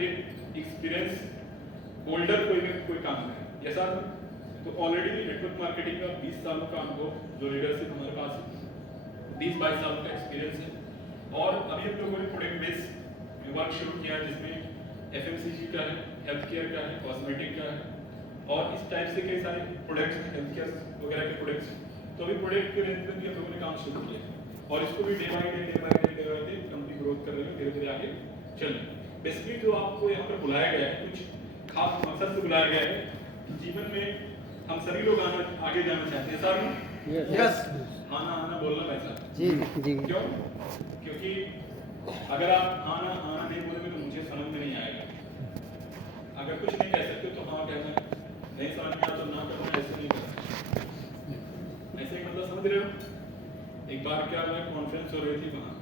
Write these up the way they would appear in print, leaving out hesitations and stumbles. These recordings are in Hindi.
पे एक्सपीरियंस होल्डर कोई काम करे। Yes sir. तो ऑलरेडी नेटवर्क मार्केटिंग का 20 सालों का अनुभव जो लीडरशिप हमारे पास है, 20-22 सालों का एक्सपीरियंस है। और अभी हम लोगों ने प्रोडक्ट बेस्ड वर्क शुरू किया है जिसमें एफएमसीजी का है, हेल्थ केयर का है, कॉस्मेटिक का है और इस टाइप से कई सारे प्रोडक्ट्स हैं, हेल्थ केयर वगैरह के प्रोडक्ट्स। तो अभी प्रोडक्ट के रेंज में भी हम लोगों ने काम शुरू किया और इसको भी day by day company growth कर रही है, धीरे धीरे आगे चल रही है। बेसिकली जो आपको यहाँ पर बुलाया गया है, कुछ खास मकसद से बुलाया गया है। जीवन में हम सभी लोग आगे जाना चाहते हैं सर। यस। आना बोलना पैसा जी जी। क्यों? क्योंकि अगर आप आना नहीं बोलेंगे तो मुझे समझ में नहीं आएगा। अगर कुछ नहीं कह सकते तो हाँ कहना, नहीं समझ में आया तो ना करना, ऐसे नहीं करना। ऐसे ही मतलब समझ रहे हो? एक बार क्या हुआ, कॉन्फ्रेंस हो रही थी वहाँ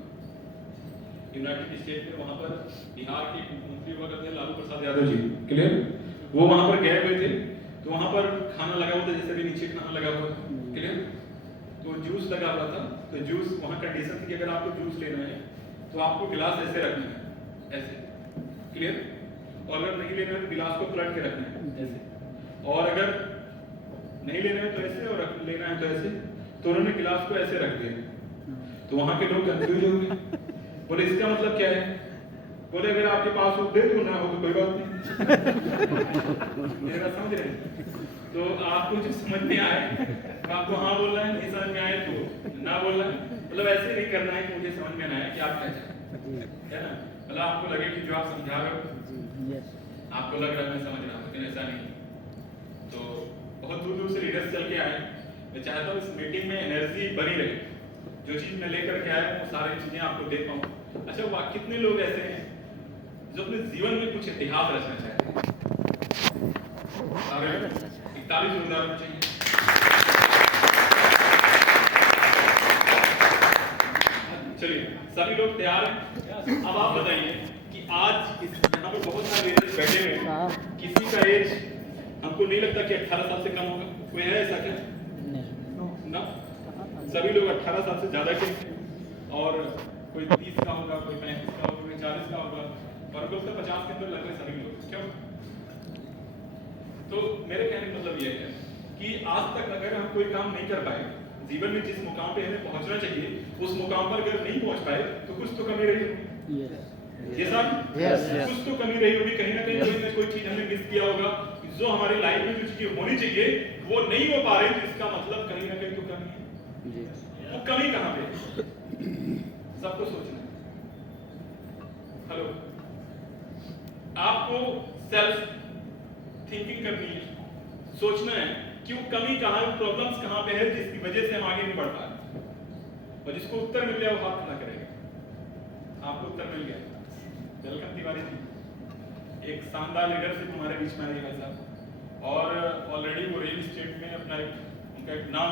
यूनाइटेड स्टेट में, वहाँ पर बिहार के मुख्यमंत्री हुआ करते हैं लालू प्रसाद यादव जी, क्लियर? वो वहाँ पर गए हुए थे तो वहाँ पर खाना लगा हुआ था, जैसे भी नीचे खाना लगा हुआ था, क्लियर? तो जूस लगा हुआ था। तो जूस वहाँ कंडीशन थी कि अगर आपको जूस लेना है तो आपको गिलास ऐसे रखना है, ऐसे, क्लियर? और अगर नहीं लेना है तो गिलास को पलट के रखना है ऐसे, और अगर नहीं लेना है तो ऐसे और लेना है तो ऐसे। तो उन्होंने गिलास को ऐसे रख दिया। तो वहाँ के लोग कंफ्यूज हो गए, बोले इसका मतलब क्या है? बोले अगर आपके पास हो दे दो, ना हो तो कोई बात नहीं। मेरा समझ रहे हैं? तो आपको जो समझ में आए तो आपको हाँ बोलना है, नहीं समझ में आए तो ना बोलना है। मतलब ऐसे नहीं करना है कि मुझे समझ में ना आए कि आप क्या चाहते हैं, है ना? मतलब आपको लगे कि जो आप समझा रहे हो आपको लग रहा है मैं समझ रहा हूँ, लेकिन ऐसा नहीं। तो बहुत दूर दूर से लीडर्स चल के आए। मैं चाहता हूँ इस मीटिंग में एनर्जी बनी रहे, जो चीज मैं लेकर के आया वो सारी चीजें आपको दे पाऊँ। अच्छा, कितने लोग ऐसे हैं जो अपने जीवन में कुछ इतिहास रचना चाहते हैं? 41 उदाहरण चाहिए। चलिए सभी लोग तैयार हैं? अब आप बताइए कि आज यहाँ पर बहुत सारे लीडर्स बैठे हुए हैं, किसी का एज हमको नहीं लगता कि 18 साल से कम होगा। कोई है ऐसा क्या? ना, सभी लोग 18 साल से ज्यादा के, और कोई 30 का होगा, कोई 35 का होगा, कोई 40 का होगा, और कोई 50 के अंदर लग रहे सभी लोग। क्यों? तो मेरे कहने का मतलब यह है कि आज तक अगर हम कोई काम नहीं कर पाए जीवन में, जिस मुकाम पे हमें पहुंचना चाहिए उस मुकाम पर अगर नहीं पहुंच पाए तो कुछ तो कमी रही होगी। ये सब कुछ तो कमी रही होगी, कहीं ना कहीं कोई चीज हमने मिस किया होगा। जो हमारी लाइफ में जो चीज होनी चाहिए वो नहीं हो पा रही, तो इसका मतलब कहीं ना कहीं तो कमी है। वो कमी कहाँ पे? सबको सोचना है। हेलो, आपको सेल्फ थिंकिंग करनी है, सोचना है कि वो कमी कहाँ है, प्रॉब्लम्स कहाँ पे है जिसकी वजह से हम आगे नहीं बढ़ पा रहे। और जिसको उत्तर मिल गया वो हाथ खड़ा करेगा। आपको उत्तर मिल गया। वेलकम तिवारी जी, एक शानदार लीडरशिप हमारे बीच में आई है साहब, और ऑलरेडी वो रियल एस्टेट में अपना उनका एक नाम